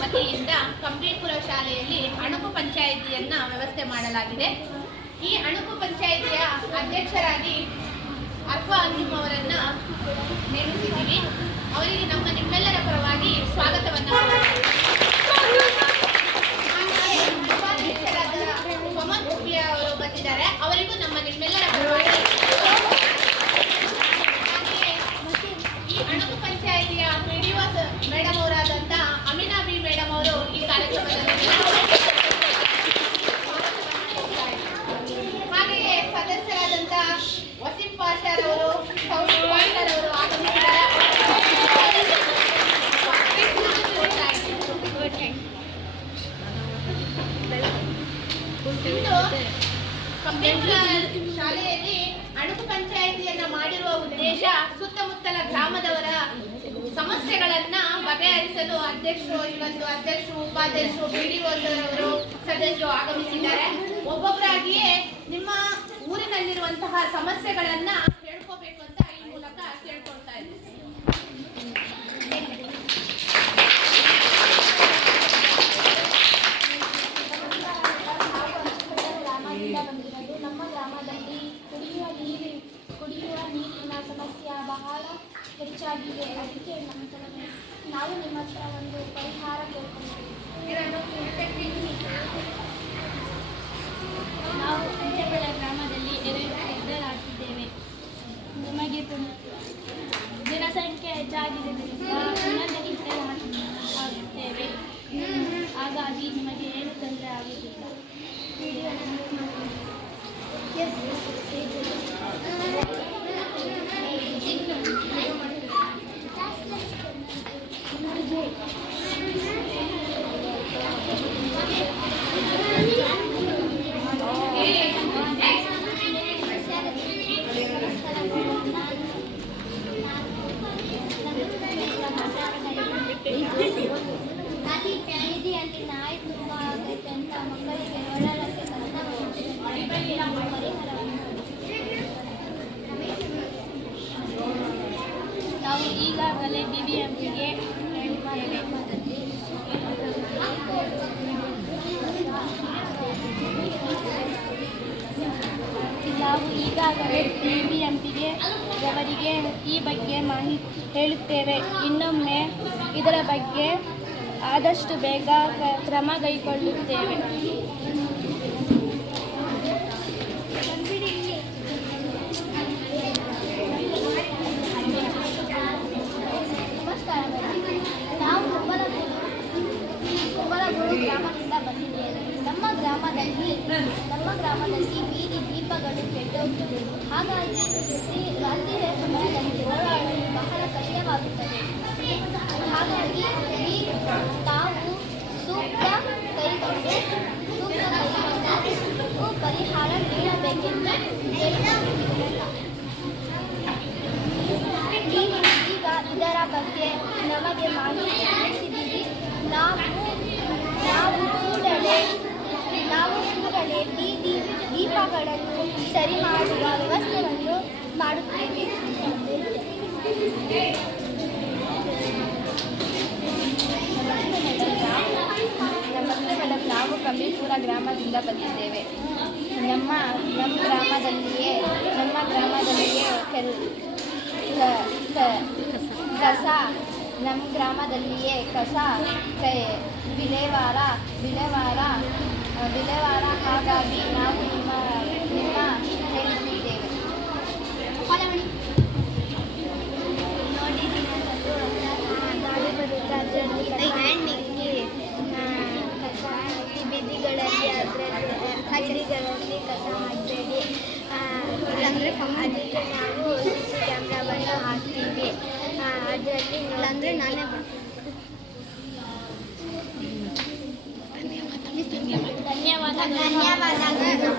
ವತಿಯಿಂದ ಕಂಪ್ಲೀಪುರ ಶಾಲೆಯಲ್ಲಿ ಅಣುಕು ಪಂಚಾಯಿತಿಯನ್ನು ವ್ಯವಸ್ಥೆ ಮಾಡಲಾಗಿದೆ. ಈ ಅಣುಕು ಪಂಚಾಯಿತಿಯ ಅಧ್ಯಕ್ಷರಾಗಿ ಅರ್ಫಾ ಅಂಜುಮ್ ಅವರನ್ನು ನೇಮಿಸಿದ್ದೀವಿ. ಅವರಿಗೆ ನಿಮ್ಮೆಲ್ಲರ ಪರವಾಗಿ ಸ್ವಾಗತವನ್ನು ಉಪಾಧ್ಯಕ್ಷರಾದ ಮಮನ್ ಉಪಿಯಾ ಅವರು ಬಂದಿದ್ದಾರೆ. ಅವರಿಗೂ ನಿಮ್ಮೆಲ್ಲರ ಪರವಾಗಿ ಈ ಅಣುಕು ಪಂಚಾಯಿತಿಯ ಪಿಡಿಒ ಮೇಡಮ್ ಅವರಾದಂಥ ಅಮಿನಾ ಬಿ ಮೇಡಮ್ ಅವರು ಈ ಕಾರ್ಯಕ್ರಮದಲ್ಲಿ ಹಾಗೆಯೇ ಸದಸ್ಯರಾದಂಥ ವಸೀಂ ಪಾಷಾರ್ ಅವರು ಸೌರವ್ ಪಾಷಾರ್ ಅವರು ಆಗಮಿಸಿದ್ದಾರೆ. ಇನ್ನು ಕಂಪ್ಲೀಪುರ ಶಾಲೆಯಲ್ಲಿ ಅಣುಕು ಪಂಚಾಯಿತಿಯನ್ನ ಮಾಡಿರುವ ಉದ್ದೇಶ ಸುತ್ತಮುತ್ತಲ ಗ್ರಾಮದವರ ಸಮಸ್ಯೆಗಳನ್ನ ಬಗೆಹರಿಸಲು ಅಧ್ಯಕ್ಷರು ಉಪಾಧ್ಯಕ್ಷರು ಪಿಡಿಒರವರು ಸದಸ್ಯರು ಆಗಮಿಸಿದ್ದಾರೆ. ಒಬ್ಬೊಬ್ಬರಾಗಿಯೇ ನಿಮ್ಮ ಊರಿನಲ್ಲಿರುವಂತಹ ಸಮಸ್ಯೆಗಳನ್ನ ಹೇಳ್ಕೋಬೇಕು ಅಂತ ಈ ಮೂಲಕ ಕೇಳ್ಕೊಳ್ತಾ ಇದ್ದೀವಿ. ನಮ್ಮ ಗ್ರಾಮದಲ್ಲಿ ಕುಡಿಯುವ ನೀರಿನ ಸಮಸ್ಯೆ ಬಹಳ ಹೆಚ್ಚಾಗಿದೆ. ಅದಕ್ಕೆ ನಾವು ನಿಮ್ಮ ಹತ್ರ ಒಂದು ಪರಿಹಾರ ಕೇಳ್ಕೊಂಡಿದ್ದೀವಿ. ನಾವು ಕುಂಟೆಬೆಳ ಗ್ರಾಮದಲ್ಲಿ ಎದುರಾಗ್ತಿದ್ದೇವೆ. ನಮಗೆ ಜನಸಂಖ್ಯೆ ಹೆಚ್ಚಾಗಿದ್ದರಿಂದ ಆಗುತ್ತೇವೆ. ಹಾಗಾಗಿ ನಿಮಗೆ ಏನು ತೊಂದರೆ ಆಗುತ್ತಿಲ್ಲ. ನಾಯಿ ತುಂಬ ಆಗೈತೆ ಅಂತ ಮಕ್ಕಳಿಗೆ ಓಡಾಡಕ್ಕೆ ನಾವು ಈಗಾಗಲೇ BBMPಗೆ ಹೇಳಿದ್ದೇವೆ. ಅವರಿಗೆ ಈ ಬಗ್ಗೆ ಮಾಹಿತಿ ಹೇಳುತ್ತೇವೆ. ಇನ್ನೊಮ್ಮೆ ಇದರ ಬಗ್ಗೆ ಆದಷ್ಟು ಬೇಗ ಕ್ರಮ ಕೈಗೊಳ್ಳುತ್ತೇವೆ. ನಾವು ಕುಂಬಳಗೂಡು ಗ್ರಾಮದಿಂದ ಬಂದಿದ್ದೇವೆ. ನಮ್ಮ ಗ್ರಾಮದಲ್ಲಿ ಬೀದಿ ದೀಪಗಳು ಕೆಟ್ಟೋಗುತ್ತದೆ. ಹಾಗಾಗಿ ರಾತ್ರಿಯ ಸಮಯದಲ್ಲಿ ಓಡಾಡಲು ಬಹಳ ಕಷ್ಟವಾಗುತ್ತದೆ. ಹಾಗಾಗಿ ತಾವು ಸೂಕ್ತ ಕೈಗೊಂಡು ಪರಿಹಾರ ನೀಡಬೇಕೆಂದು ಈಗ ಇದರ ಬಗ್ಗೆ ನಮಗೆ ಮಾಹಿತಿ ತಿಳಿಸಿದ್ದೀವಿ. ನಾವು ಕೂಡಲೇ ಬೀದಿ ದೀಪಗಳನ್ನು ಸರಿ ಮಾಡುವ ವ್ಯವಸ್ಥೆಯನ್ನು ಮಾಡುತ್ತೇವೆ. ನಮಸ್ತೆ ಮೇಡಮ್, ನಾವು ಕಂಪ್ಲೀಪುರ ಗ್ರಾಮದಿಂದ ಬಂದಿದ್ದೇವೆ. ನಮ್ಮ ಗ್ರಾಮದಲ್ಲಿಯೇ ಕಸ ವಿಲೇವಾರ ಹಾಗಾಗಿ ನಾವು ನಿಮ್ಮ ಹೇಳುತ್ತಿದ್ದೇವೆ. ನೋಡಿ, ಗಾಳಿ ಬರುತ್ತೆ, ಅದರಲ್ಲಿ ಕಸ ಬೀದಿಗಳಲ್ಲಿ ಹಳ್ಳಿಗಳಲ್ಲಿ ಕಸ ಮಾಡಬೇಡಿ. ಅದಕ್ಕೆ ನಾವು CC ಕ್ಯಾಮ್ರಾವನ್ನು ಹಾಕ್ತೀವಿ. ಅದರಲ್ಲಿ ಅಂದರೆ ನಾನೇ ಧನ್ಯವಾದಗಳು.